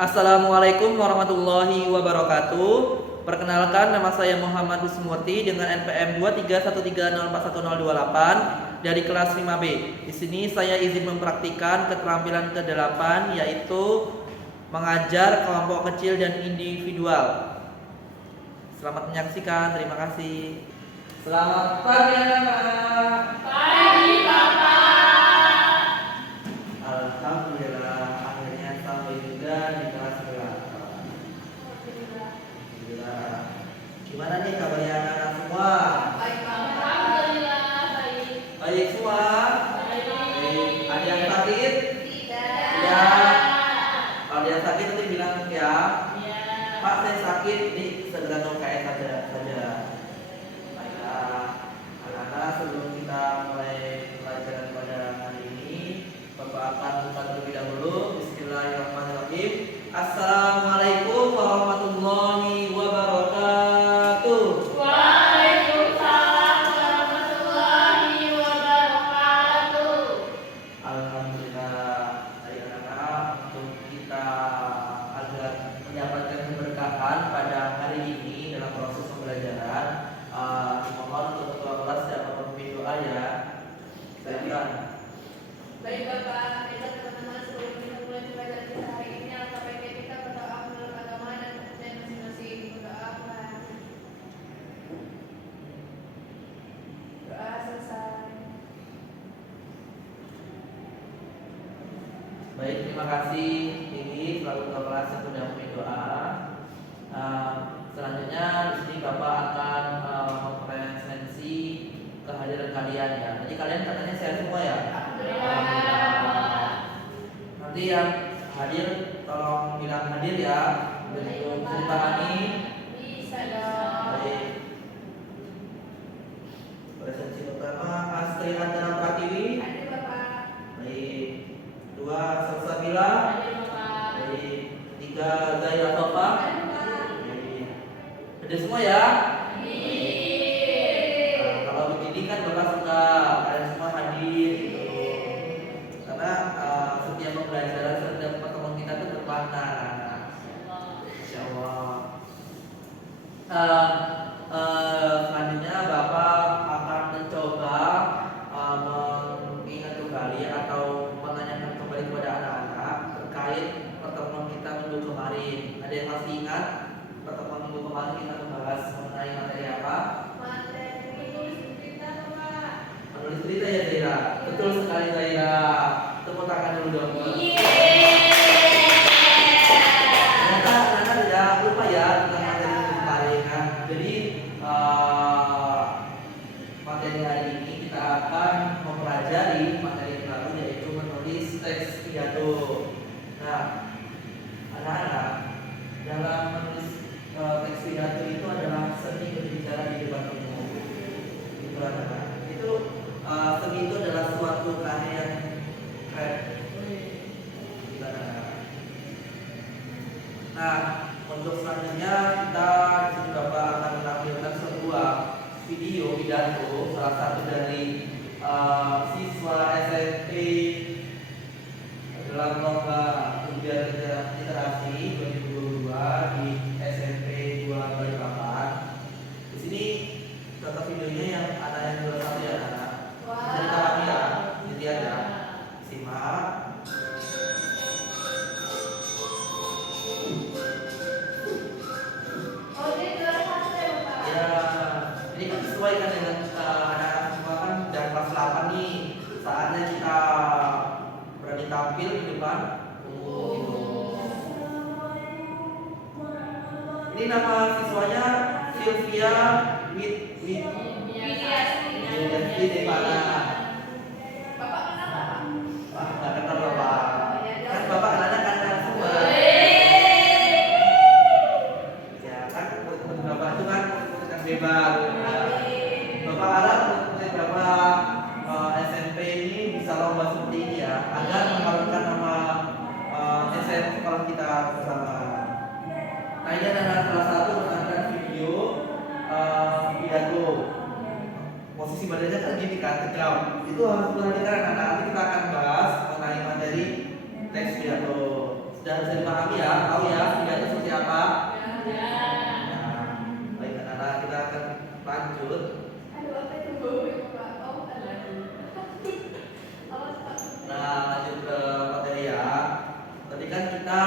Assalamualaikum warahmatullahi wabarakatuh. Perkenalkan, nama saya Muhammad Wismurti dengan NPM 231304108 dari kelas 5B. Di sini saya izin mempraktikkan keterampilan ke-8, yaitu mengajar kelompok kecil dan individual. Selamat menyaksikan, terima kasih. Selamat pagi anak-anak. Pagi Bapak. Alhamdulillah, akhirnya sampai juga di kelas 8. Alhamdulillah. Gimana nih kabarnya anak-anak semua? Baik Bapak. Alhamdulillah baik. Baik semua? Baik. Ada yang sakit? Tidak. Ya. Kalau ada yang sakit nanti bilang ya. Ya. Pak, saya sakit, nih segera ke UKS saja. Baiklah, anak-anak, sebelum kita mulai pelajaran pada hari ini, Bapak akan buka terlebih dahulu. Bismillahirrahmanirrahim. Assalamualaikum warahmatullahi wabarakatuh. Waalaikumsalam warahmatullahi wabarakatuh. Alhamdulillah, dari anak-anak, untuk kita agar mendapatkan keberkahan pada hari ini dalam proses pembelajaran, dimohon untuk ketua kelas dapat memimpin doa ya. Silakan. Baik Bapak, baiklah teman-teman, sebelum kita mulai pelajaran kita hari ini, alangkah baiknya kita berdoa menurut agama dan kepercayaan masing-masing. Berdoa. Doa selesai. Baik, terima kasih Tinggi selaku ketua kelas yang sudah memimpin doa. Selanjutnya di sini Bapak akan mempresensi kehadiran kalian ya. Jadi kalian katanya sehat semua ya. Alhamdulillah. Nanti yang hadir tolong bilang hadir ya. Untuk bisa dipahami. Bisa dong. Baik. Presensi pertama Astri Antara Pratiwi. Hadir Bapak. Baik. 2 Salsabila. Hadir Bapak. Baik. 3 Zaira Tofa. Hadir Bapak. Baik. Hadir semua ya. Kalau begini kan Bapak suka kalian semua hadir gitu. Karena setiap pembelajaran, setiap pertemuan kita itu bermakna. Insya Allah. Selanjutnya Bapak akan mencoba mengingat kembali atau menanyakan kembali kepada anak-anak terkait pertemuan kita minggu kemarin. Ada yang masih ingat pertemuan minggu kemarin kita membahas mengenai materi apa? Menulis berita ya Zaira. Betul sekali Zaira. Tepuk tangan dulu dong. Ternyata anak-anak tidak lupa ya tentang materi minggu kemarin kan. Jadi materi hari ini kita akan mempelajari materi yang baru, yaitu menulis teks pidato. Nah, anak-anak, dalam menulis teks pidato itu adalah seni berbicara di depan umum. Itu anak-anak. Itu seni itu adalah suatu karya yang keren. Itu anak-anak. Nah, untuk selanjutnya kita di sini Bapak akan menampilkan sebuah video pidato salah satu dari siswa SMP dalam lomba ujian literasi 2022 di SMP 2 Balikpapan. Di sini contoh videonya yang ada yang 21 ya anak. Bisa dipahami ya, dilihat ya. Simak. Ya, ini kan sesuai kan dengan anak-anak semua kan dan kelas 8 nih. Saatnya kita berani tampil di depan umum gitu. Ini nama siswanya Sylvia Widiasti Devana. Bapak kenapa? Wah, nggak kenal Bapak. Kan Bapak anaknya kan semua. Ya kan murid Bapak itu kan yang bebas. Bapak harap murid Bapak SMP ini bisa lomba seperti ini ya, agar mengharumkan nama SMP sekolah kita bersama. Nah ini adalah salah satu menonton video pidato. Posisi badannya kan gini kan, tegap. Itu harus diperhatikan anak-anak. Nanti kita akan bahas mengenai materi teks pidato. Sudah bisa dipahami ya. kita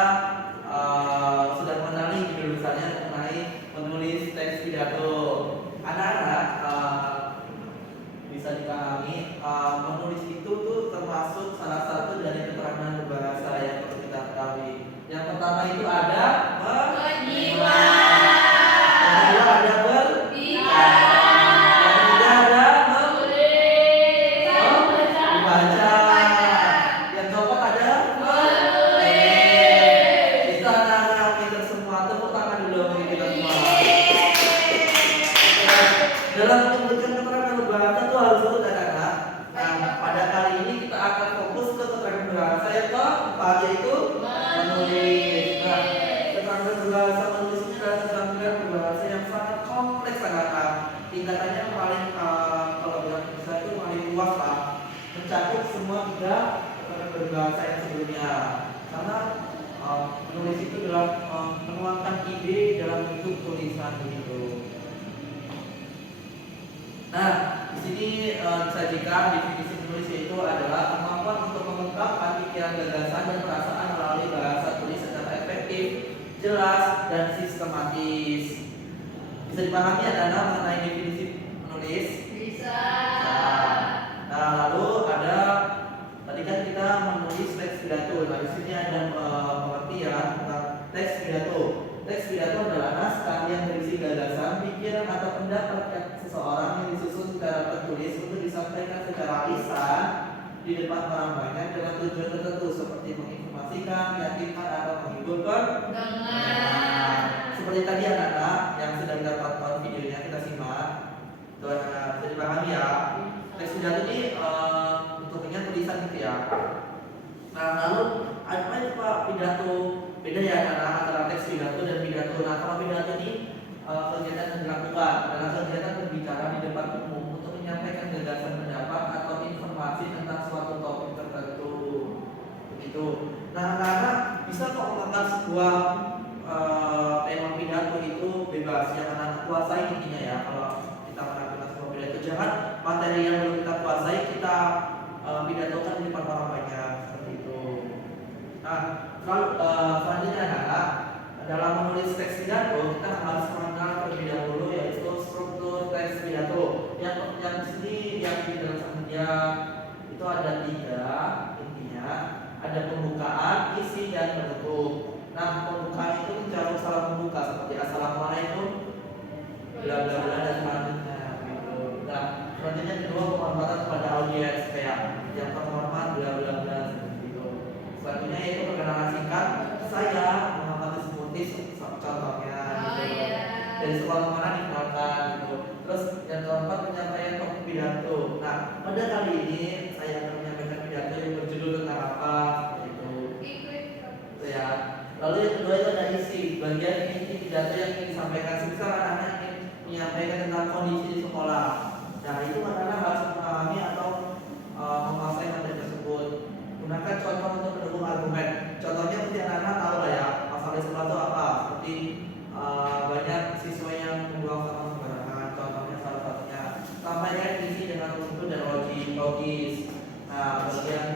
sudah mengenali judul besarnya mengenai menulis teks pidato. Anak-anak bisa dipahami menulis itu tuh termasuk salah satu dari keterampilan berbahasa yang perlu kita ketahui. Yang pertama itu ada menyimak, yang kedua ada bicara, yang ketiga ada menulis, membaca, yang keempat ada menulis. itu anak-anak pintar semua. Tepuk tangan dulu bagi kita semua. Dalam menyebutkan keterampilan berbahasa itu harus lurus anak-anak. Nah, pada kali ini kita akan fokus ke keterampilan berbahasa yang keempat, yaitu menulis. Nah, keterampilan berbahasa menulis ini adalah keterampilan berbahasa yang sangat kompleks anak-anak. Tingkatannya paling kalau bilang bisa itu paling luas lah, mencakup semua tiga keterampilan berbahasa yang sebelumnya. Karena menulis itu adalah menuangkan ide dalam bentuk tulisan begitu. Nah, di sini disajikan definisi menulis itu adalah kemampuan untuk mengungkapkan pikiran, gagasan, dan perasaan melalui bahasa tulis secara efektif, jelas, dan sistematis. Bisa dipahami anak-anak mengenai definisi menulis? Bisa. Nah, lalu ada tadi kan kita menulis teks pidato. Nah, di sini ada pengertian tentang teks pidato. Teks pidato adalah naskah yang berisi gagasan, pikiran, atau pendapat seseorang yang disusun secara tertulis untuk disampaikan secara lisan di depan orang banyak dengan tujuan tertentu seperti menginformasikan, meyakinkan, atau menghibur pendengar. Seperti tadi anak-anak yang sedang kita tonton videonya, kita simak. Tuh anak-anak bisa dipahami ya. Teks pidato ini bentuknya tulisan gitu ya. Nah, lalu apa itu Pak pidato? Beda ya anak-anak antara teks pidato dan pidato. Nah, kalau pidato ini kegiatan yang dilakukan adalah kegiatan berbicara di depan umum untuk menyampaikan gagasan, pendapat, atau informasi tentang suatu topik tertentu. Begitu. Nah, anak-anak bisa kok mengangkat sebuah tema pidato itu bebas, yang anak-anak kuasai intinya ya. Kalau kita melakukan sebuah pidato, jangan materi yang belum kita kuasai kita pidatokan di depan orang banyak seperti itu. Nah, selanjutnya adalah dalam menulis teks pidato kita harus mengenal terlebih dahulu yaitu struktur teks pidato. Yang sini yang di dalam saja itu ada 3 intinya, ada pembukaan, isi, dan penutup. Nah, pembukaan itu mencakup salam pembuka seperti assalamualaikum, bla bla bla, dan selanjutnya gitu. Nah, selanjutnya kedua penghormatan kepada audiens kayak yang terhormat bla bla bla seperti itu. Selanjutnya yaitu perkenalan singkat, saya Muhammad Ismutis contohnya gitu. Dari sekolah mana dikenalkan gitu. Terus yang keempat penyampaian topik pidato. Nah, pada kali ini saya akan menyampaikan pidato yang berjudul tentang apa gitu. Itu ya. Lalu yang kedua itu ada isi, bagian inti pidato yang ingin disampaikan. Semisal anak-anak ingin menyampaikan tentang kondisi di sekolah. Nah, itu anak-anak harus memahami atau menguasai materi tersebut. Gunakan contoh untuk mendukung argumen. Contohnya mesti anak-anak tahu lah ya, masalah di sekolah itu apa. Seperti banyak siswa yang membuang sampah sembarangan. Contohnya salah satunya sampaikan isi dengan runtut dan logis. Nah, bagian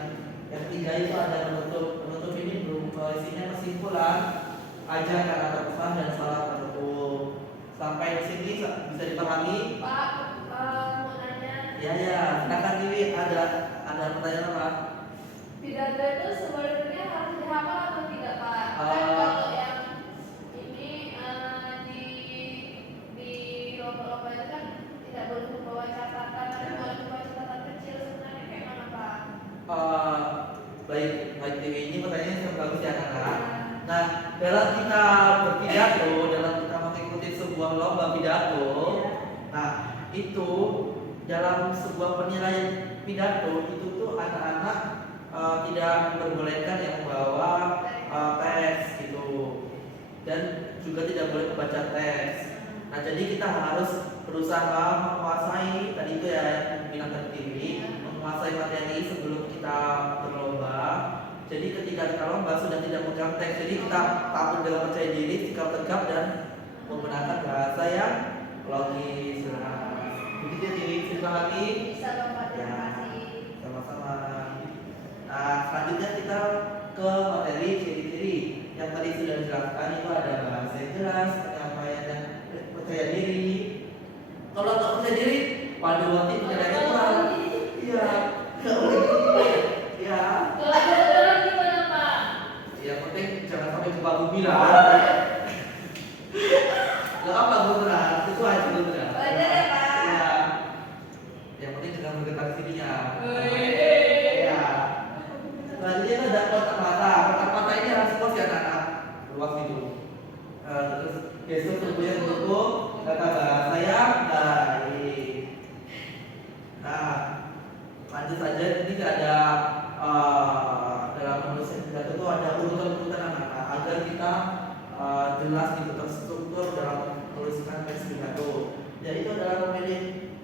yang ketiga itu ada penutup. Penutup ini isinya kesimpulan, ajakan atau pesan, dan salah penutup. Sampai di sini bisa dipahami? Pak, mau nanya. Ya, silakan Dewi. Ada pertanyaan apa? Pidato itu sebenarnya harus dihafal atau tidak, Pak? Kan kalau yang ini di lomba-lomba itu kan tidak boleh membawa catatan, tapi boleh membawa catatan kecil. Sebenarnya kayak mana, Pak? Baik Dewi, ini pertanyaannya sangat bagus ya anak-anak. Nah, dalam kita berpidato, dalam kita mengikuti sebuah lomba pidato, nah itu dalam sebuah penilaian pidato itu tuh anak-anak tidak diperbolehkan yang membawa teks gitu, dan juga tidak boleh membaca teks. Nah, jadi kita harus berusaha menguasai tadi itu ya yang bilang tadi, menguasai materi sebelum kita berlomba. Jadi ketika kita lomba sudah tidak memegang teks, jadi kita tampil dengan percaya diri, sikap tegap, dan menggunakan bahasa yang logis. Begitu ya, terima kasih. Bisa dong, Pak. Terima kasih. Sama-sama. Nah, selanjutnya kita ke materi ciri-ciri. dijelaskan itu ada bahasa yang jelas, penyampaian dan percaya diri. Kalau nggak percaya diri, pada waktu itu nilainya kurang. Iya, nggak boleh gitu. Ya, Kalau beneran gimana Pak? ya penting jangan sampai gempa bumi lah. Nggak apa beneran, itu aja beneran. Wajar ya Pak. Ya, yang penting jangan bergetar sininya. Wih. Ya. Selanjutnya itu ada kotak mata. Kotak mata ini harus luas ya anak-anak. Luas gitu. Terus gestur tubuh yang mendukung kata bahasa yang baik. Nah, lanjut saja. Ini ada dalam menulis pidato itu ada urutan-urutan anak-anak agar kita jelas gitu terstruktur dalam menuliskan teks pidato. Yaitu adalah memilih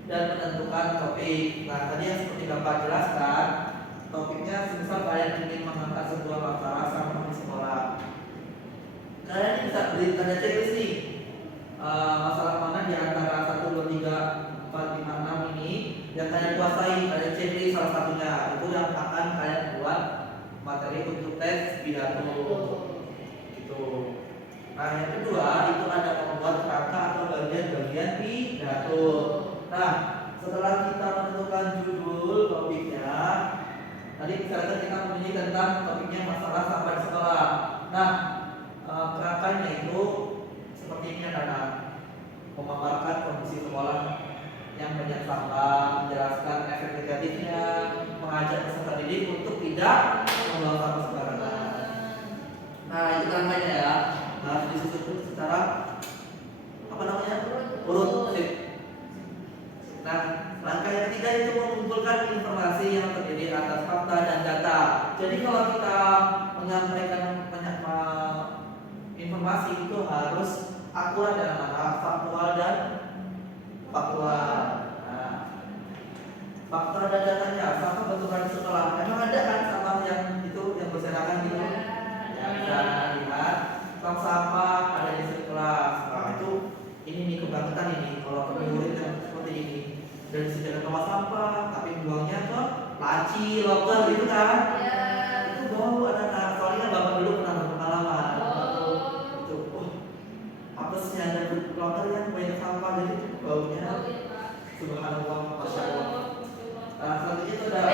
dan menentukan topik. Nah, tadi yang seperti Bapak jelaskan, topiknya semisal kalian ingin mengangkat sebuah masalah sama di sekolah. Kalian bisa beri tanda checklist nih. Masalah mana di antara 1, 2, 3, 4, 5, 6 ini yang kalian kuasai, kalian checklist salah satunya. Itu yang akan kalian buat materi untuk tes pidato. Gitu. Nah, yang kedua itu ada membuat kerangka atau bagian-bagian pidato. Nah, setelah kita menentukan judul topiknya, tadi misalkan kita memilih tentang topiknya masalah sampah di sekolah. Nah, kerangkanya itu seperti ini anak-anak. Memaparkan kondisi sekolah yang banyak sampah, menjelaskan efek negatifnya, mengajak peserta didik untuk tidak membuang sampah sembarangan. Nah, itu kerangkanya ya. Harus disusun secara apa namanya? Urut. Nah, langkah yang ketiga itu mengumpulkan informasi yang terdiri atas fakta dan data. Jadi kalau kita menyampaikan banyak informasi itu harus akurat dan faktual dan faktual. Nah, fakta dan datanya, sampah bentukan sekolah. Emang ada kan sampah yang itu yang berserakan gitu? Ya, bisa lihat. Tong sampah ada di sekolah. Nah, itu ini nih kebangkitan ini. Kalau murid yang seperti ini dari sejak tempat sampah, tapi buangnya ke laci, loker gitu kan? Ya. Itu bau anak-anak. Soalnya bapak dulu pernah berpengalaman. Itu, apesnya ada loker yang banyak sampah jadi baunya. Subhanallah, masya Allah. Nah, selanjutnya itu ada.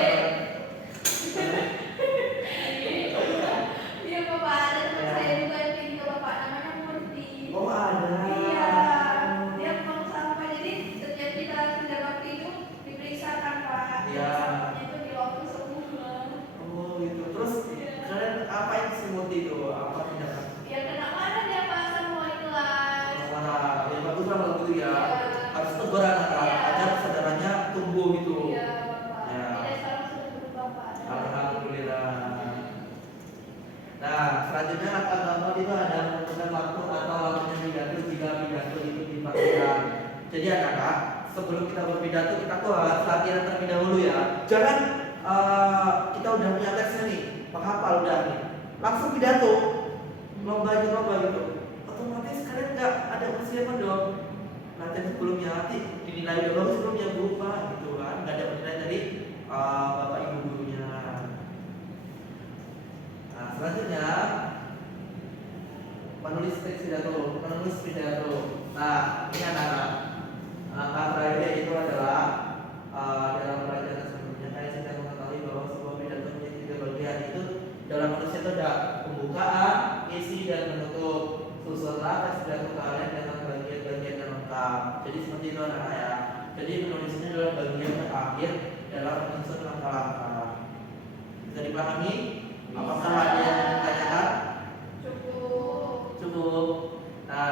Iya Bapak, ada teman saya juga yang kayak gitu Bapak, namanya Murti. Oh ada. Iya, dia buang sampah, jadi setiap kita sudah waktu itu diperiksakan Pak. Iya. Sampahnya itu di loker semua. Oh gitu. Terus kalian apa yang semut itu? Apa tindakan? Ya kena marah dia Pak sama wali kelas. Marah. Ya bagus lah kalau gitu ya. Iya. Harus tegur anak-anak Iya. agar kesadarannya tumbuh gitu. Iya Bapak. Ya. Tidak sekarang sudah berubah Pak. Alhamdulillah. Nah, selanjutnya anak agama itu ada menentukan waktu atau waktunya pidato jika pidato itu dipakai. Jadi anak-anak, sebelum kita berpidato kita tuh harus latihan terlebih dahulu ya. Jangan kita udah punya teksnya nih, penghafal udah nih, langsung pidato, lomba gitu. Otomatis kalian nggak ada persiapan dong. Latihan sebelumnya nanti dinilai dulu sebelumnya berupa gitu kan, nggak ada penilaian dari bapak ibu gurunya. Nah, selanjutnya menulis teks pidato, menulis pidato. Nah, ini anak-anak. Langkah terakhir itu adalah dalam pelajaran sebelumnya saya sudah mengetahui bahwa sebuah pidato memiliki 3 bagian. Itu dalam menulisnya itu ada pembukaan, isi dan menutup. Susunlah teks pidato kalian dengan bagian-bagian yang lengkap. Jadi seperti itu anak-anak ya. Jadi menulisnya adalah bagian terakhir dalam menyusun langkah-langkah. Bisa dipahami? Apakah ada yang ditanyakan? Cukup. Nah,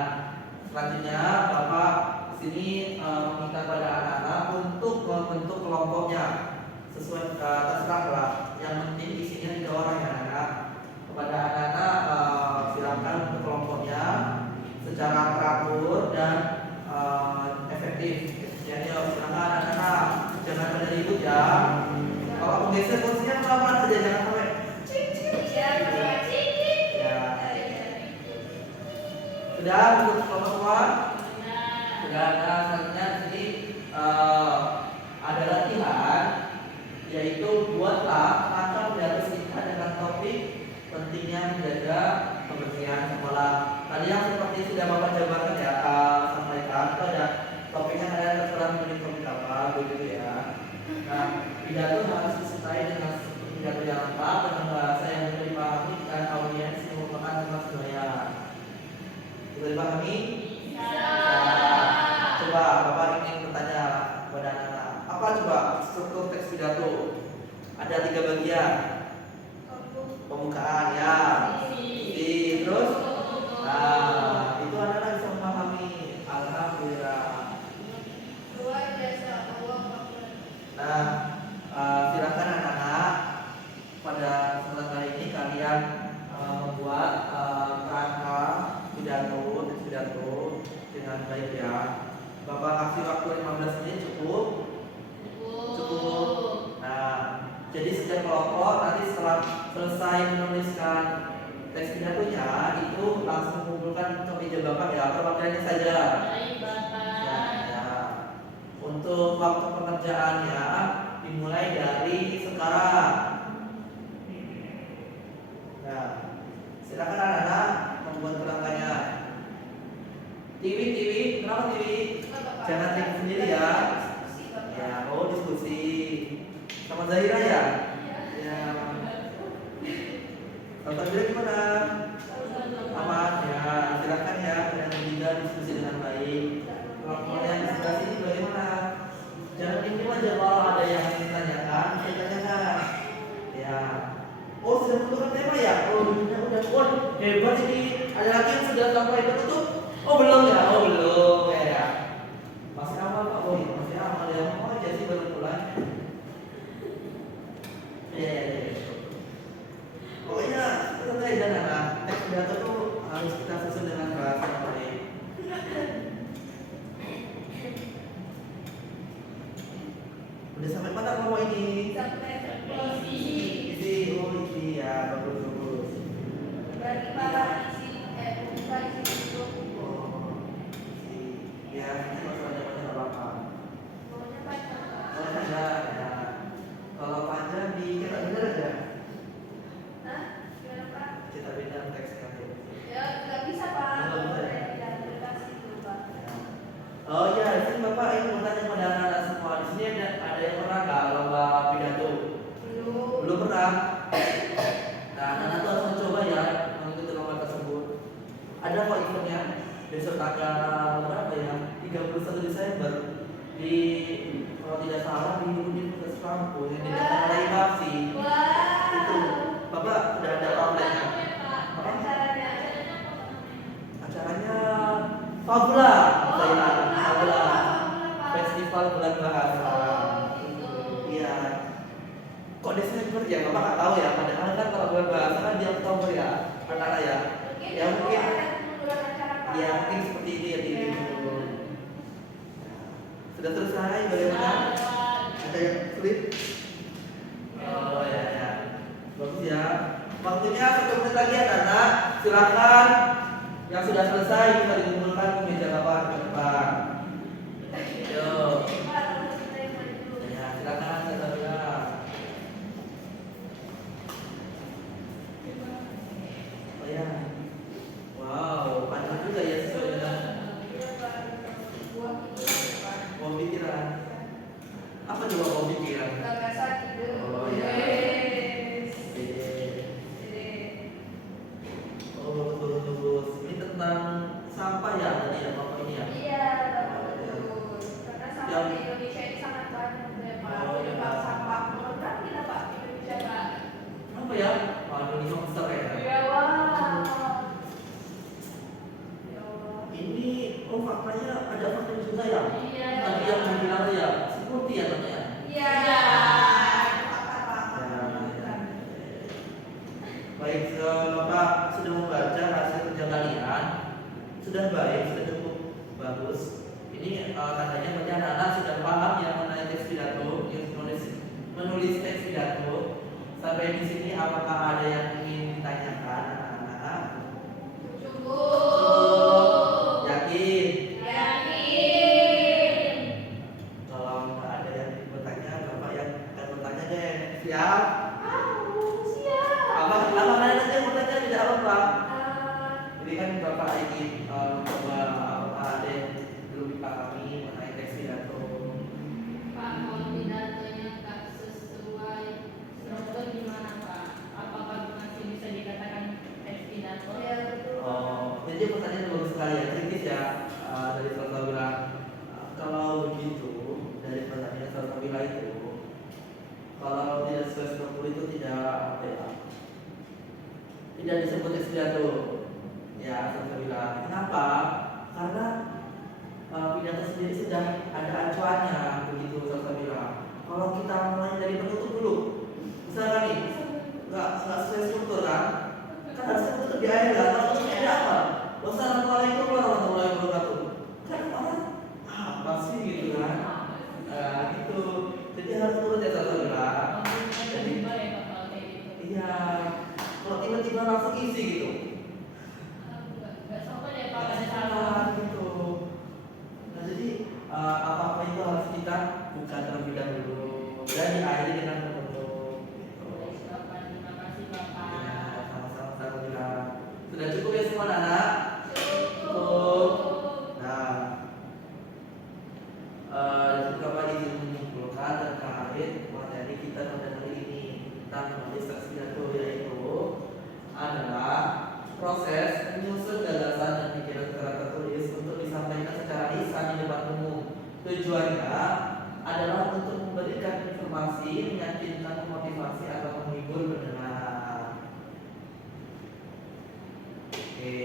selanjutnya Bapak sini meminta pada anak-anak untuk membentuk kelompoknya sesuai terserah lah. Yang penting isinya 3 orang ya anak-anak. Kepada anak-anak silakan untuk kelompoknya secara teratur dan efektif. Jadi silakan anak-anak jangan pada ribut ya. Kalau menggeser kursinya pelan-pelan saja, jangan sampai ya. Sudah untuk teman-teman. Sudah ada selanjutnya di sini ada latihan, yaitu buatlah langkah pidato singkat dengan topik pentingnya menjaga kebersihan. bagian sekolah. Tadi yang seperti sudah Bapak jabarkan ya, sampaikan itu ada topiknya, ada terserah memilih topik apa begitu ya. Nah, pidato harus disertai dengan pidato yang lengkap dengan bahasa yang mudah dipahami dan audiens yang merupakan tugas doyan. Sudah dipahami? Coba Bapak ingin bertanya kepada anak-anak, apa coba struktur teks pidato? Ada 3 bagian. Pembukaan ya, terus, nah itu anak-anak bisa memahami. Alhamdulillah. Luar biasa, Allah Akbar. Nah, silakan anak-anak pada kesempatan kali ini kalian membuat kerangka pidato, teks pidato dengan baik ya. Bapak kasih waktu 15 menit cukup? Cukup. Nah, jadi setiap kelompok nanti setelah selesai menuliskan teks pidatonya itu langsung mengumpulkan ke meja Bapak ya, perwakilannya saja. Baik, Bapak. Ya. Untuk waktu pengerjaannya dimulai dari sekarang. Nah, silakan anak-anak membuat kerangkanya. Tiwi, kenapa Tiwi? Jangan tiwi sendiri ya. Ya, oh diskusi sama Zahira ya. Ya. Tante Zahira gimana? Aman ya. Silakan ya, kalian bertiga diskusi dengan baik. Kalau yang di sebelah sini bagaimana? Jangan ini aja kalau ada yang ingin ditanyakan, saya tanyakan. Ya. Oh sudah menentukan tema ya? Oh udah. Oh hebat ini. Ada lagi yang sudah sampai tertutup? Oh belum ya? Oh belum ya. Masih aman Pak Boy? Masih aman ya? Oh jadi baru mulai. Ya. Pokoknya selesai dan anak teks pidato tuh harus kita susun dengan bahasa yang baik. Udah sampai mana kelompok ini? Sampai posisi. Oh isi ya, bagus. Bagi para isi, bukan isi buku. Oh, isi. Ya, ini masalahnya apa? Pokoknya panjang. Kalau panjang, ya. Kalau panjang dicetak bener aja. Hah? Gimana Pak? Cetak bener teksnya. Ya, nggak bisa Pak. Nggak bisa ya? Tidak berkasih itu Pak. Oh ya, di sini Bapak ingin bertanya kepada anak-anak semua. Di sini ada yang pernah nggak lomba pidato? Belum pernah. Nah, anak-anak tuh harus mencoba ya mengikuti lomba tersebut. Ada kok eventnya besok tanggal berapa ya? 31 Desember di kalau tidak salah di Universitas Kampus yang diadakan oleh IMAFSI. Itu Bapak sudah ada pamfletnya. Apa? Acaranya Fabula. Fabula. Festival Bulan Bahasa. Iya. Kok Desember ya? Bapak nggak tahu ya. Padahal kan kalau bulan bahasa kan di Oktober ya, antara ya. Ya mungkin. Ya mungkin seperti ini ya ini. Sudah selesai bagaimana? Ada yang sulit? Oh ya. Bagus ya. Waktunya 1 menit lagi ya anak. Silakan. Yang sudah selesai bisa dikumpulkan ke meja Bapak ke depan. Yo. Ya, silakan Saudara. Oh ya. Wow, panjang juga ya sesuai dengan buah pikiran. Apa juga buah pikiran? Oh ya. Oh bagus. Ini tentang sampah ya tadi ya Bapak ini ya? Iya, bagus. Karena sampah di Indonesia ini sangat banyak ya Pak. Penyebab sampah nomor berapa kita Pak di Indonesia Pak? Apa ya? Wah, Indonesia besar ya. Ya wah. Ya Allah. Ini faktanya ada faktanya juga ya? Iya. Tadi yang bilang ya, seperti ya namanya. Iya. Baik, Bapak sudah membaca hasil kerja kalian, sudah baik, sudah cukup bagus. Ini tandanya berarti anak-anak sudah paham yang mengenai teks pidato, yang menulis teks pidato. Sampai di sini apakah ada yang ingin ditanyakan anak-anak? Cukup. Yakin? Yakin. Kalau nggak ada yang bertanya, Bapak yang akan bertanya deh. Siap? Siap. Apa kalian aja yang bertanya tidak apa-apa? Bapak ingin mencoba apa ada yang belum dipahami mengenai teks pidato? Pak, kalau pidatonya tak sesuai struktur gimana Pak? Apakah masih bisa dikatakan teks pidato? Ya betul. Oh, jadi pertanyaan bagus sekali ya, kritis ya. Dari Salsabila. Kalau begitu dari pertanyaan Salsabila itu, kalau tidak sesuai struktur itu tidak apa ya? Tidak disebut teks pidato. Ya, Salsabila. Kenapa? Karena pidato sendiri sudah ada acuannya, begitu Salsabila. Kalau kita mulai dari penutup dulu, misalkan nih, nggak sesuai struktur kan? Kan harusnya penutup di akhir kan? Kalau penutupnya ada apa? Wassalamualaikum warahmatullahi wabarakatuh. Kan orang apa sih gitu kan? Gitu. Jadi harus turun ya Salsabila. Jadi iya, kalau tiba-tiba langsung isi gitu. Nggak sopan ya Pak, ada salah. Salah gitu. Nah jadi apa-apa itu harus kita buka terlebih dahulu dan diakhiri dengan penutup. Gitu. Terima kasih Bapak. Ya, sama-sama Salsabila. Sudah cukup ya semua anak? Cukup. Nah, Bapak izin menyimpulkan terkait materi kita pada hari ini tentang menulis teks pidato, yaitu adalah proses menyusun gagasan dan pikiran secara tertulis untuk disampaikan secara lisan di depan umum. Tujuannya adalah untuk memberikan informasi, meyakinkan, memotivasi atau menghibur pendengar. Oke,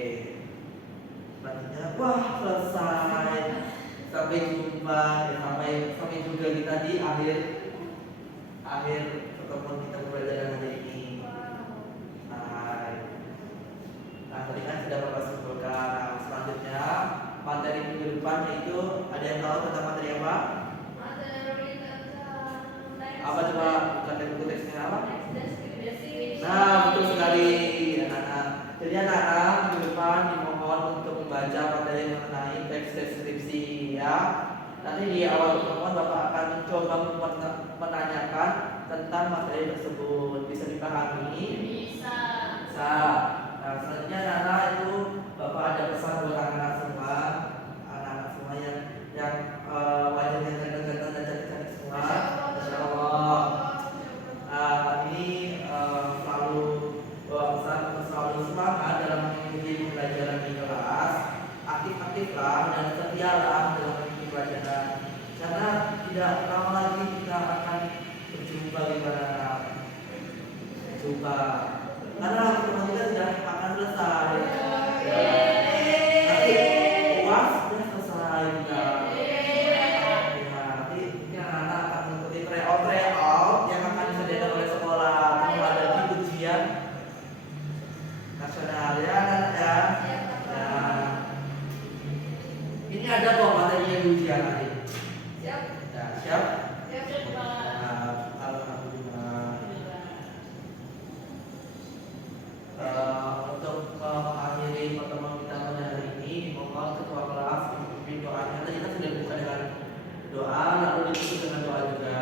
selanjutnya, wah selesai. Sampai jumpa, sampai juga kita di akhir pertemuan kita pembelajaran hari ini. Nah, tadi kan sudah Bapak simpulkan. Nah, selanjutnya materi minggu depan itu ada yang tahu tentang materi apa? Materi tentang Apa coba bukan buku teksnya apa? deskripsi. Nah, betul sekali anak-anak. Jadi anak-anak minggu depan dimohon untuk membaca materi mengenai teks deskripsi ya. Nanti di awal pertemuan Bapak akan mencoba menanyakan tentang materi tersebut. Bisa dipahami? Bisa. Bisa. Nah, selanjutnya anak-anak itu Bapak ada pesan buat anak-anak semua yang wajahnya ganteng-ganteng dan cantik-cantik semua. Masya Allah. Ini selalu bawa pesan untuk selalu semangat dalam mengikuti pembelajaran di kelas. Aktif-aktiflah dan setialah dalam mengikuti pelajaran. Karena tidak lama lagi kita akan berjumpa di mana berjumpa. Karena pertemuan kita sudah akan selesai. Nanti UAS sudah selesai kita. Nanti anak-anak akan mengikuti tryout yang akan disediakan oleh sekolah. Kalau ada di ujian nasional ya anak ya. Ini ada kok materinya di ujian nanti. Siap. Ya, siap. Siap Pak. Alhamdulillah. Untuk mengakhiri pertemuan kita pada hari ini, mohon ketua kelas memimpin doanya. Tadi kita sudah buka dengan doa, lalu ditutup dengan doa juga.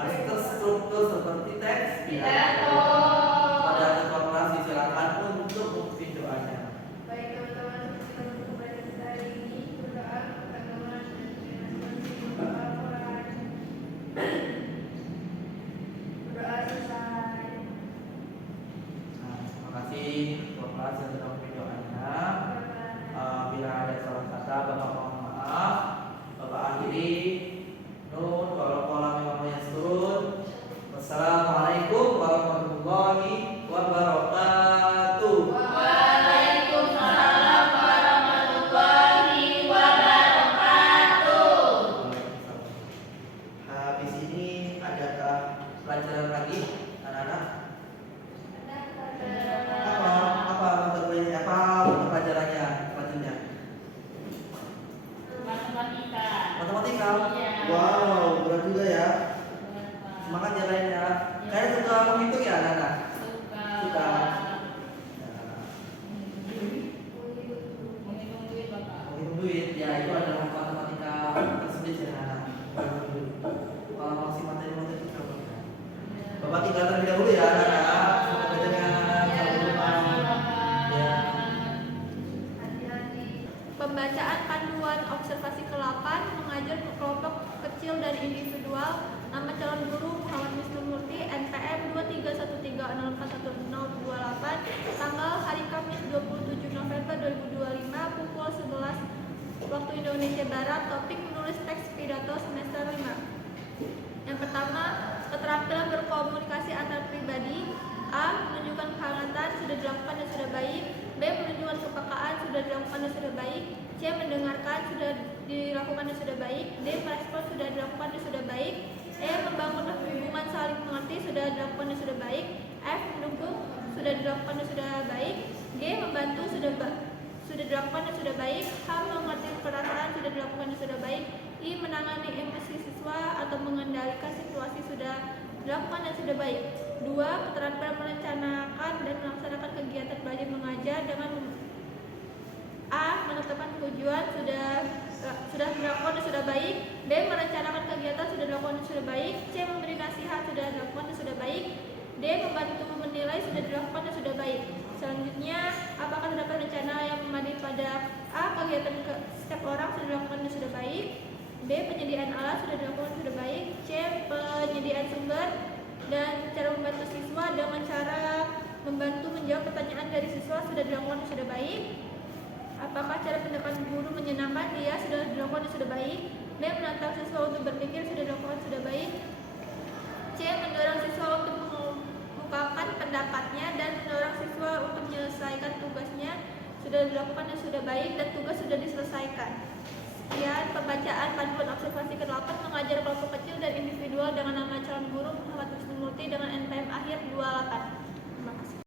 Harus terstruktur seperti teks pidato. Pada ketua kelas disilakan untuk memimpin doanya. Baik teman-teman, kita memulai kita hari ini berdoa pertemuan dan berdoa selesai. Nah, terima kasih ketua kelas yang telah memimpin doanya. Bila ada salah kata, Bapak mohon maaf. Bapak akhiri. Nun, kalau memang yang turun. Wassalamualaikum warahmatullahi wabarakatuh. Waalaikumsalam warahmatullahi wabarakatuh. Habis ini adakah pelajaran lagi anak-anak? Apa mata kuliahnya? Apa mata pelajarannya selanjutnya? Matematika. Iya. Wow, berat juga ya. Semangat ya lainnya. Kalian suka menghitung ya anak-anak? Suka. Menghitung duit, ya itu adalah matematika tersendiri ya anak-anak. Kalau masih materi-materi itu Bapak tinggal terlebih dahulu ya anak-anak. Sampai jumpa. Sampai jumpa. Ya. Pembacaan panduan observasi ke-8 mengajar kelompok kecil dan individual. Nama calon guru Muhammad Wisnumurti, NPM 231304128, tanggal hari Kamis 27 November 2025, pukul 11 waktu Indonesia Barat. Topik menulis teks pidato semester 5. Yang pertama, keterampilan berkomunikasi antar pribadi. A. Menunjukkan kehangatan, sudah dilakukan dan sudah baik. B. Menunjukkan kepekaan, sudah dilakukan dan sudah baik. C. Mendengarkan, sudah dilakukan dan sudah baik. D. Merespon, sudah dilakukan dan sudah baik. E. Membangun hubungan saling mengerti, sudah dilakukan dan sudah baik. F. Mendukung, sudah dilakukan dan sudah baik. G. Membantu, sudah dilakukan dan sudah baik. H. Mengerti perasaan, sudah dilakukan dan sudah baik. I. Menangani emosi siswa atau mengendalikan situasi, sudah dilakukan dan sudah baik. 2. Keterampilan merencanakan dan melaksanakan kegiatan belajar mengajar dengan A. Menetapkan tujuan, sudah dilakukan dan sudah baik. B. Merencanakan kegiatan, sudah dilakukan dan sudah baik. C. Memberi nasihat, sudah dilakukan dan sudah baik. D. Membantu menilai, sudah dilakukan dan sudah baik. Selanjutnya, apakah terdapat rencana yang memadai pada A. Kegiatan setiap orang, sudah dilakukan dan sudah baik. B. Penyediaan alat, sudah dilakukan dan sudah baik. C. Penyediaan sumber dan cara membantu siswa dengan cara membantu menjawab pertanyaan dari siswa, sudah dilakukan dan sudah baik. Apakah cara pendekatan guru menyenangkan dia, sudah dilakukan dan sudah baik. B. Menantang siswa untuk berpikir, sudah dilakukan dan sudah baik. C. Mendorong siswa untuk mengungkapkan pendapatnya dan mendorong siswa untuk menyelesaikan tugasnya, sudah dilakukan dan sudah baik, dan tugas sudah diselesaikan. Sekian pembacaan panduan observasi ke-8 mengajar kelompok kecil dan individual dengan nama calon guru Muhammad Wisnumurti dengan NPM akhir 28.